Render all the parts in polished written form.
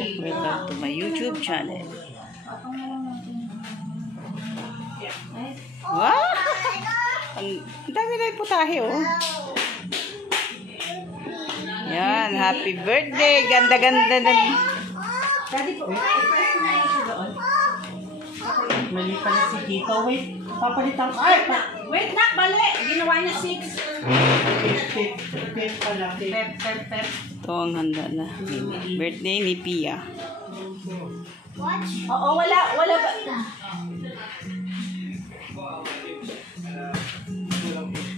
Welcome to my YouTube channel. Wow! Ang dami na yung putahe, oh. Yan, happy birthday! Ganda-ganda na. Daddy po, mali pa na si Tito. Wait, papalitan. Ay! Wait na, bali! Ginawa niya 6. Pep pala. Pep. Ito ang handa na. Birthday ni Pia. Oo, wala ba?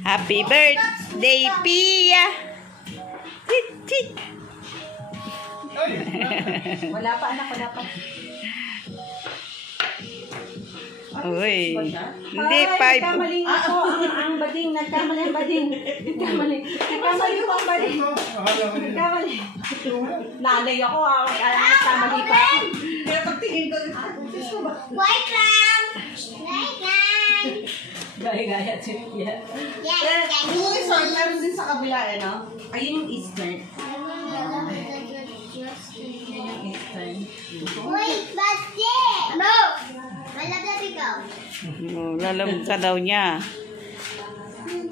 Happy birthday, Pia! Tit, tit. Wala pa, anak, wala pa. Uy. Hindi, Ay, 5. nagkamali ako. Ang bading. Nagkamali ang bading. Nagkamali ko ang bading. Nagkamali. Nanay ako, nagkamali pa ako. Kaya pagtingin ko, White lamb! White lamb! gaya-gaya siya. Yes, Yung resort, meron din sa kabila, no? Ayun yung Eastern. Yun yung Eastern. Wait, basti! No! Malaglag ikaw. Oh, lalab ka daw niya.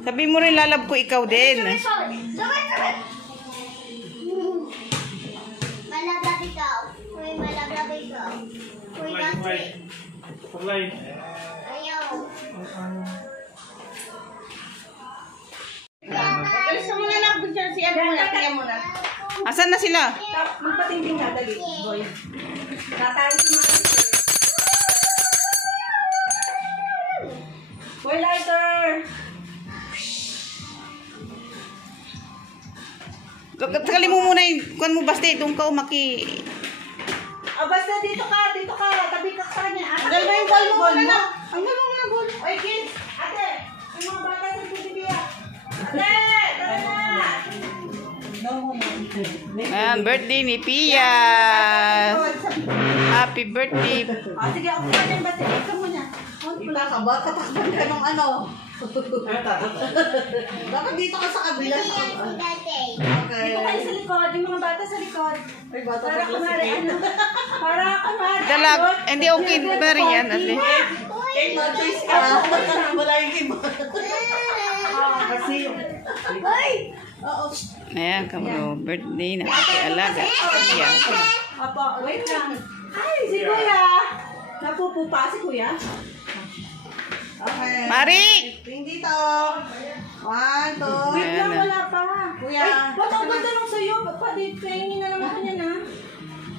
Sabi mo rin lalab ko ikaw din. Sabay! Malaglag ikaw. Uy, malaglag ikaw. Uy, basti. Ayaw. Alis ka muna lang, si ano muna, kaya muna. Asan na sila? Magpatingin nga, dali, boy. Tatay si mga boy, lighter! Sakali mo muna yung kuwan mo basta doon ka umaki. Basta dito ka, tabi ka sa kanya. Dahil ba yung ball mo muna? Ang gano'n nga ball. Oy, kids! Ate! Yung mga bata sa Pilipiya. Ate! Tara na! Ayan, birthday ni Pia. Happy birthday. Sige, ako ka dyan ba? Sige, ka muna. Iba ka ba? Katakban ka ng ano? Dapat dito ka sa kabila. Yan si Dati. Okay. Dito kayo sa likod, yung mga bata sa likod. Ay, bata Para pa kunwari, sige. para kunwari. Dalag, hindi okay pa rin yan, ate. Kay notice ka. Wala yung iba. Kasi yung... Uy! Oo. Ayan, kamo, birthday na ate Alaga. Pia. Apo, wait lang. Ay, si Kuya. Napupupa si Kuya. Okay. Mari! Ting dito. 1, 2. Wait lang, Ayan na. wala pa. Kuya. Ay, ba't ang ganda nung sa'yo? Pwede kainin na lang ako niya na.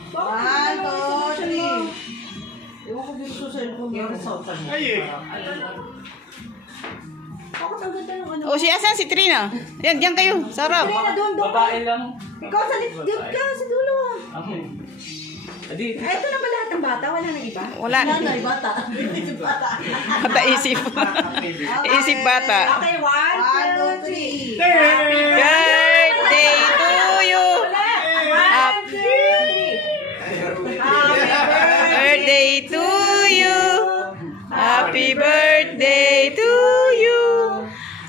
Bakit ang ganda nung exhibition mo? Ewan ko dito sa cellphone. Yung result mo. Bakit ang ganda nung ano? O, si asan si Trina? Yan, diyan kayo. Sarap. Trina, doon. Babae lang. Ikaw sa likod ka, sa dulo. Adi, Ay, ito na ba lahat ng bata? Wala nang iba? Wala. Nanay, bata. Bata. Bata isip. Isip bata. Okay, 1, 2, 3. Birthday to you. Happy Birthday to you. Happy birthday to you.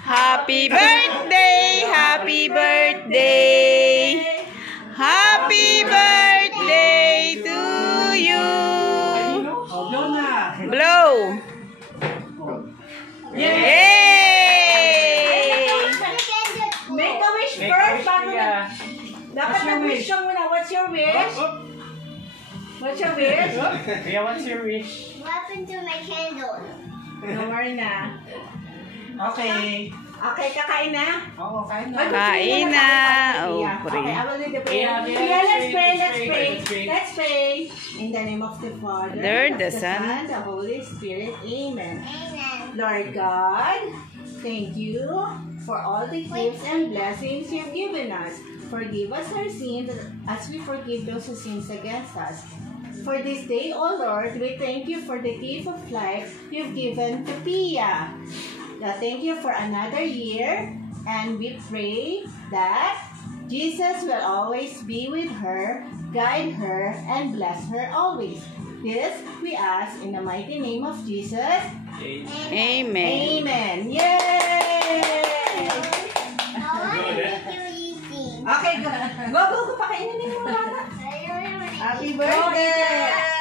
Happy birthday. Happy birthday. Happy birthday to you. blow na. Blow. Yay! Make a wish first. Bago na. Yeah. Dapat nag-wish ka muna. What's your wish? What's your wish? Kaya what's your wish? What happened to my candle? No worry na. Okay. Okay, kakain na? Oo, kain na. Kain na. Oh, pray. Okay, I will lead the prayer. Yeah, Yeah, let's pray, let's let's pray. pray. Let's pray. In the name of the Father, The the Son, the Holy Spirit. Amen. Amen. Lord God, thank you for all the gifts and blessings you've given us. Forgive us our sins as we forgive those who sin against us. For this day, O Lord, we thank you for the gift of life you've given to Pia. Thank you for another year, and we pray that Jesus will always be with her, guide her, and bless her always. This we ask in the mighty name of Jesus. Amen. Amen. Yay! I want to eating. Okay, go, go, pakainin mo yung bata. I don't want to Happy birthday!